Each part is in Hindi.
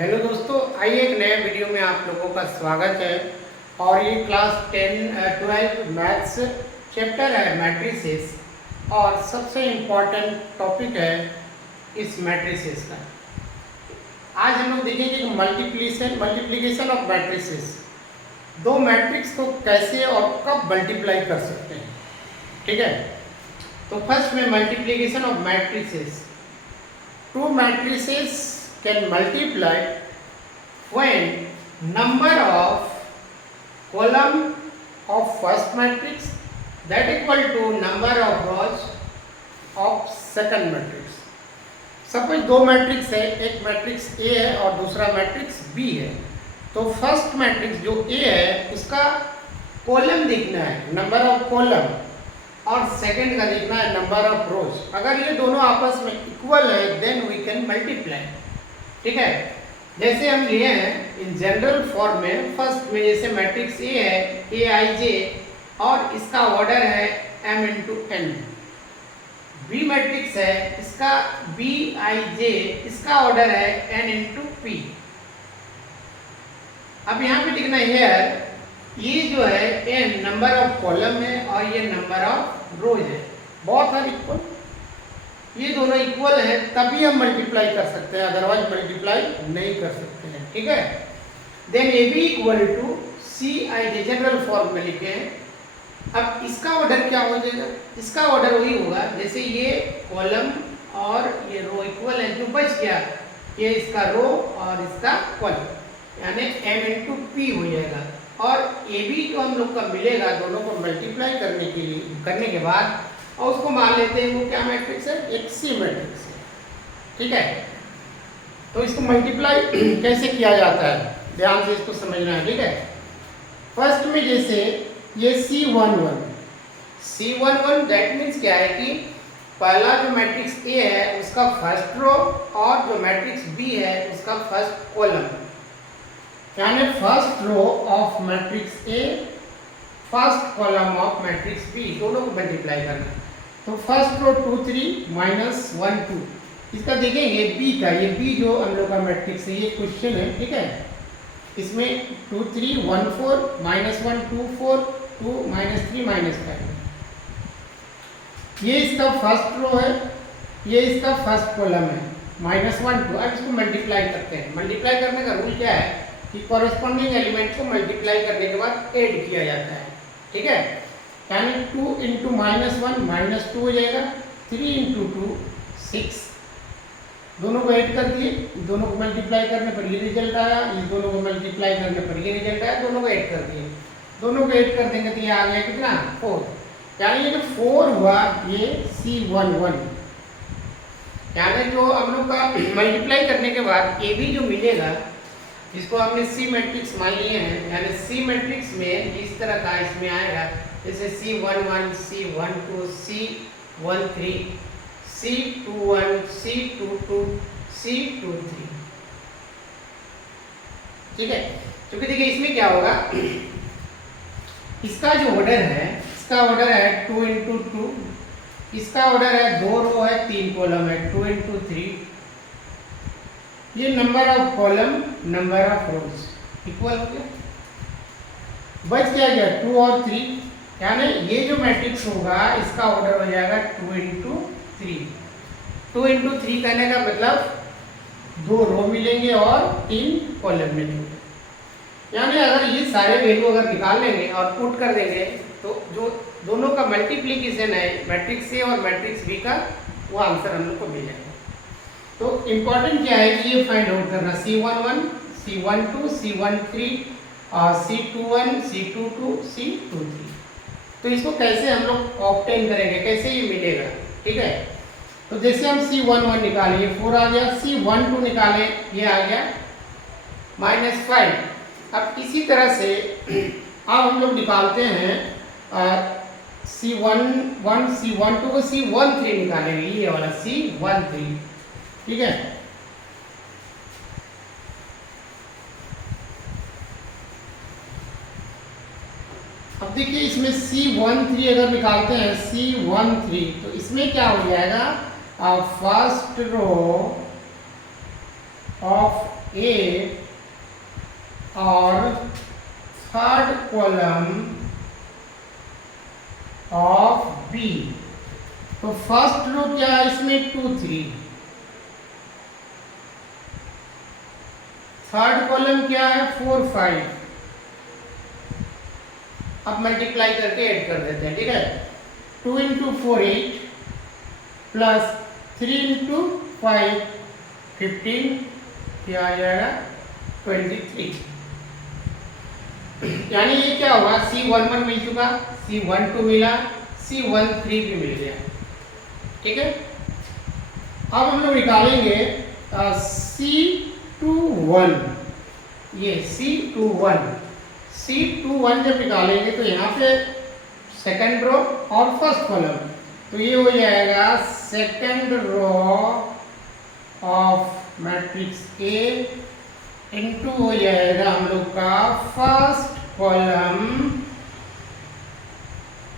हेलो दोस्तों, आइए एक नए वीडियो में आप लोगों का स्वागत है। और ये क्लास 12 मैथ्स चैप्टर है मैट्रिसेस, और सबसे इम्पॉर्टेंट टॉपिक है इस मैट्रिसेस का। आज हम लोग देखेंगे कि मल्टीप्लिकेशन ऑफ मैट्रिसेस, दो मैट्रिक्स को कैसे और कब मल्टीप्लाई कर सकते हैं। ठीक है, तो फर्स्ट में multiplication of matrices. To matrices can multiply when number of column of first matrix that equal to number of rows of second matrix। Suppose दो मैट्रिक्स है, एक मैट्रिक्स ए है और दूसरा मैट्रिक्स बी है। तो फर्स्ट मैट्रिक्स जो ए है उसका कॉलम देखना है, नंबर ऑफ कॉलम, और सेकंड का देखना है नंबर ऑफ रोज। अगर ये दोनों आपस में इक्वल है देन वी कैन मल्टीप्लाई। ठीक है, जैसे हम लिए हैं इन जनरल फॉर्म में, फर्स्ट में जैसे मैट्रिक्स ए है ए आई जे और इसका ऑर्डर है m into N. B matrix है, इसका बी आई जे, इसका ऑर्डर है n इंटू पी। अब यहाँ पे लिखना है ये जो है n नंबर ऑफ कॉलम है और ये नंबर ऑफ रोज है। बहुत सारे इक्वल, ये दोनों इक्वल हैं तभी हम मल्टीप्लाई कर सकते हैं, अदरवाइज मल्टीप्लाई नहीं कर सकते हैं। ठीक है, then A B equal to C I J general form में लिखे हैं। अब इसका ऑर्डर क्या हो जाएगा, इसका ऑर्डर वही होगा जैसे ये कॉलम और ये रो इक्वल है, जो बच गया ये इसका रो और इसका कॉलम, यानी m इंटू पी हो जाएगा। और ए बी को हम लोग का मिलेगा दोनों को मल्टीप्लाई करने के बाद, और उसको मान लेते हैं वो क्या मैट्रिक्स है, एक सी मैट्रिक्स है। ठीक है, तो इसको मल्टीप्लाई कैसे किया जाता है ध्यान से इसको समझना है। ठीक है, फर्स्ट में जैसे ये C11 दैट मीन्स क्या है कि पहला जो मैट्रिक्स ए है उसका फर्स्ट रो और जो मैट्रिक्स बी है उसका फर्स्ट कॉलम, यानी first row of matrix A first column of matrix B, दोनों को मल्टीप्लाई करना। तो फर्स्ट रो 2 3 माइनस 1 2, इसका देखेंगे बी का, ये बी जो हम लोग का मैट्रिक्स है, ये क्वेश्चन है। ठीक है, इसमें 2 3 1 4 माइनस 1 2 4 2 माइनस 3 माइनस 5, ये इसका फर्स्ट रो है, ये इसका फर्स्ट कॉलम है, माइनस 1 2। अब इसको मल्टीप्लाई करते हैं। मल्टीप्लाई करने का रूल क्या है कि कॉरेस्पॉन्डिंग एलिमेंट को मल्टीप्लाई करने के बाद ऐड किया जाता है। ठीक है, यानी 2 इंटू माइनस 1 माइनस 2 हो जाएगा, 3 इंटू 2 6, दोनों को ऐड कर दिए, दोनों को मल्टीप्लाई करने पर ये रिजल्ट आया, इस दोनों को मल्टीप्लाई करने पर ये रिजल्ट आया, दोनों को ऐड कर दिए, दोनों को ऐड कर देंगे तो ये आ गया कितना 4, यानी ये जो 4 हुआ ये C11, यानी जो हम लोग का मल्टीप्लाई करने के बाद ए बी जो मिलेगा जिसको हमने सी मैट्रिक्स मान लिए हैं, यानी सी मैट्रिक्स में इस तरह का इसमें आएगा जैसे C11 C12 C13 C21 C22 C23। ठीक है, क्योंकि देखिए इसमें क्या होगा, इसका जो ऑर्डर है, इसका ऑर्डर है 2 इंटू 2, इसका ऑर्डर है 2 रो है 3 कॉलम है 2 इंटू 3, ये number of column number of rose equal हो गया, बच क्या गया 2 और 3, यानी ये जो मैट्रिक्स होगा इसका ऑर्डर हो जाएगा 2 इंटू 3। 2 इंटू 3 कहने का मतलब 2 रो मिलेंगे और 3 कॉलम मिलेंगे। यानी अगर ये सारे वैल्यू अगर निकाल लेंगे और पुट कर देंगे तो जो दोनों का मल्टीप्लिकेशन है मैट्रिक्स ए और मैट्रिक्स बी का, वो आंसर हम लोग को मिल जाएगा। तो इम्पोर्टेंट क्या है कि ये फाइंड आउट करना, C11 C12 C13 और C21 C22 C23। तो इसको कैसे हम लोग ऑब्टेन करेंगे, कैसे ये मिलेगा। ठीक है, तो जैसे हम C11 निकालें ये 4 आ गया, C12 निकालें ये आ गया -5। अब इसी तरह से अब हम लोग निकालते हैं C11 C12 को C13 निकालेंगे, ये वाला C13। ठीक है, अब देखिए इसमें C13 अगर निकालते हैं C13 तो इसमें क्या हो जाएगा, फर्स्ट रो ऑफ ए और थर्ड कॉलम ऑफ बी। तो फर्स्ट रो क्या है इसमें 2 3, थर्ड कॉलम क्या है 4 5। अब मल्टीप्लाई करके ऐड कर देते हैं, ठीक है। 2 इंटू 4 8 प्लस 3 इंटू 5 15, क्या आ जाएगा 23। यानी ये क्या होगा, C11 मिल चुका, C12 मिला, C13 भी मिल गया, ठीक है। अब हम लोग निकालेंगे C21, ये C21 जब निकालेंगे तो यहाँ पे सेकंड रो और फर्स्ट कॉलम, तो ये हो जाएगा second row of matrix A into हो जाएगा हम लोग का फर्स्ट कॉलम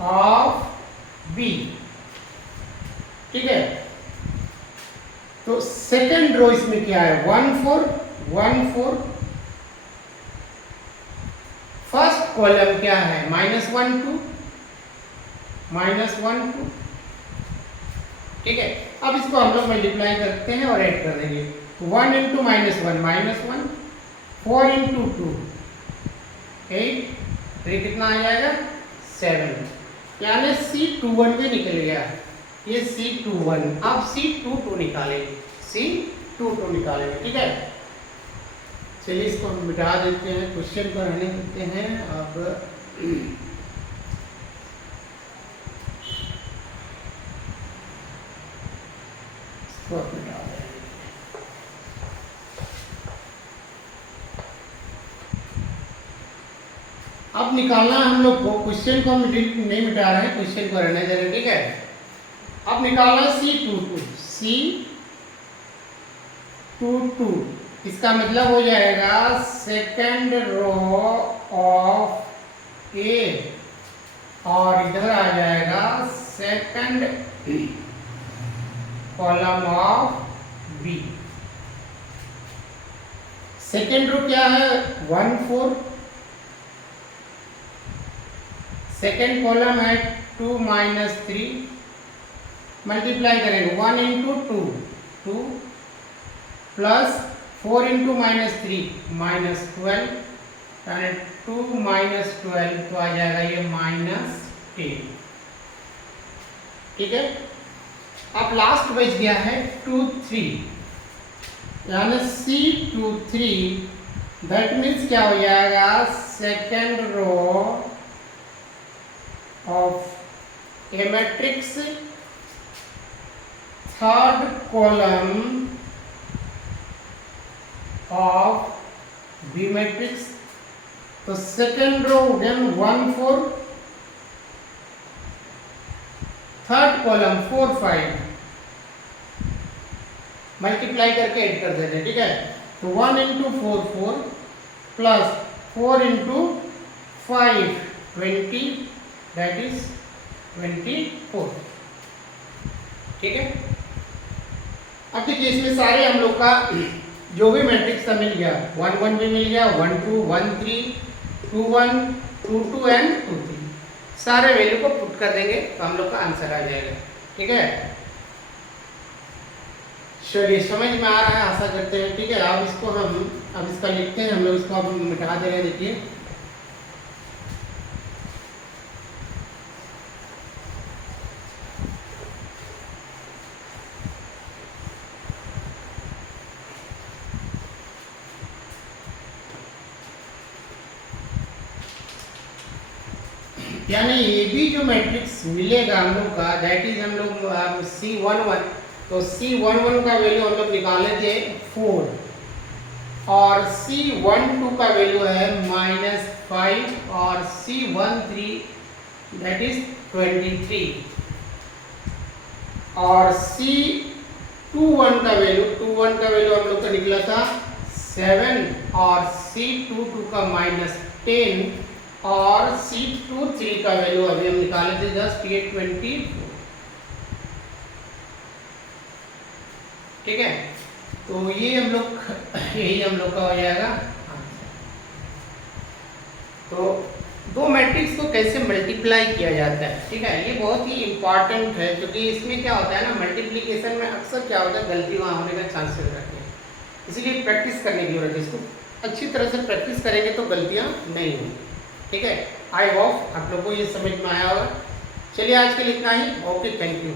ऑफ बी, ठीक है। तो सेकंड रो इसमें क्या है 1 4 1 4, फर्स्ट कॉलम क्या है -1 2 -1 2, ठीक है। अब इसको हम लोग मल्टीप्लाई करते हैं और ऐड कर देंगे। 1 इंटू -1 -1, 4 इंटू 2 8, तो कितना आ जाएगा 7, यानी C21 भी निकल गया, ये C21। अब C22 निकालेंगे, C22 निकालेंगे, ठीक है। चलिए इसको हम मिटा देते हैं, क्वेश्चन को रहने देते हैं। अब इसको मिटा देंगे। अब निकालना है हम लोग को, क्वेश्चन को हम नहीं मिटा रहे हैं, क्वेश्चन को रहने दे रहे हैं, ठीक है। अब निकालना है C22, इसका मतलब हो जाएगा सेकंड रो ऑफ ए और इधर आ जाएगा second column of B. Second row क्या है 1 4, सेकेंड कॉलम है 2 -3, मल्टीप्लाई करेंगे 1 इंटू 2 2 प्लस 4 इंटू -3 -12, यानी 2 -12 तो आ जाएगा ये -10, ठीक है। अब लास्ट बच गया है 2 3, यानी C23, दैट मीन्स क्या हो जाएगा second row of a matrix, third column of B matrix। तो second row again 1 4, third column 4 5, multiply करके ऐड कर देते हैं, ठीक है। तो 1 into 4 4 plus 4 into 5 20, that is 24, ठीक है। अब देखिए इसमें सारे हम लोग का जो भी मैट्रिक्स था मिल गया, 1 1 भी मिल गया, 1 2 1 3 2 1 2 2 एंड 2 3, सारे वैल्यू को पुट कर देंगे तो हम लोग का आंसर आ जाएगा, ठीक है। चलिए समझ में आ रहा है, आशा करते हैं, ठीक है। अब इसको अब इसका लिखते हैं हम लोग, इसको अब मिटा दे रहे हैं, देखिए। यानी ये भी जो मैट्रिक्स मिलेगा हम लोग का, दैट इज हम लोग C11, तो C11 का वैल्यू हम लोग निकाले थे 4 और C12 का वैल्यू है -5 और C13 दैट इज 23 और C21 का वैल्यू हम लोग का निकला था 7 और C22 का -10 और C23 का वैल्यू अभी हम निकाले थे जस्ट ये 24, ठीक है। तो ये हम लोग यही हम लोग का हो जाएगा। तो दो मैट्रिक्स को कैसे मल्टीप्लाई किया जाता है, ठीक है, ये बहुत ही इंपॉर्टेंट है, क्योंकि इसमें क्या होता है ना, मल्टीप्लिकेशन में अक्सर क्या होता है, गलती वहाँ होने का चांसेस रहते हैं, इसीलिए प्रैक्टिस करने की जरूरत है। इसको अच्छी तरह से प्रैक्टिस करेंगे तो गलतियाँ नहीं होंगी, ठीक है। आई होप आप लोगों को ये समझ में आया होगा। चलिए आज के लिए इतना ही। Okay, thank you.